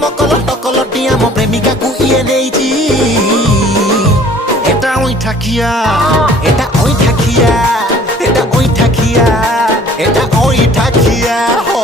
टकलटिया मो प्रेमिका को इए नेइची एटा ओइ ठाकिया एटा ओइ ठाकिया एटा ओइ ठाकिया एटा ओइ ठाकिया हो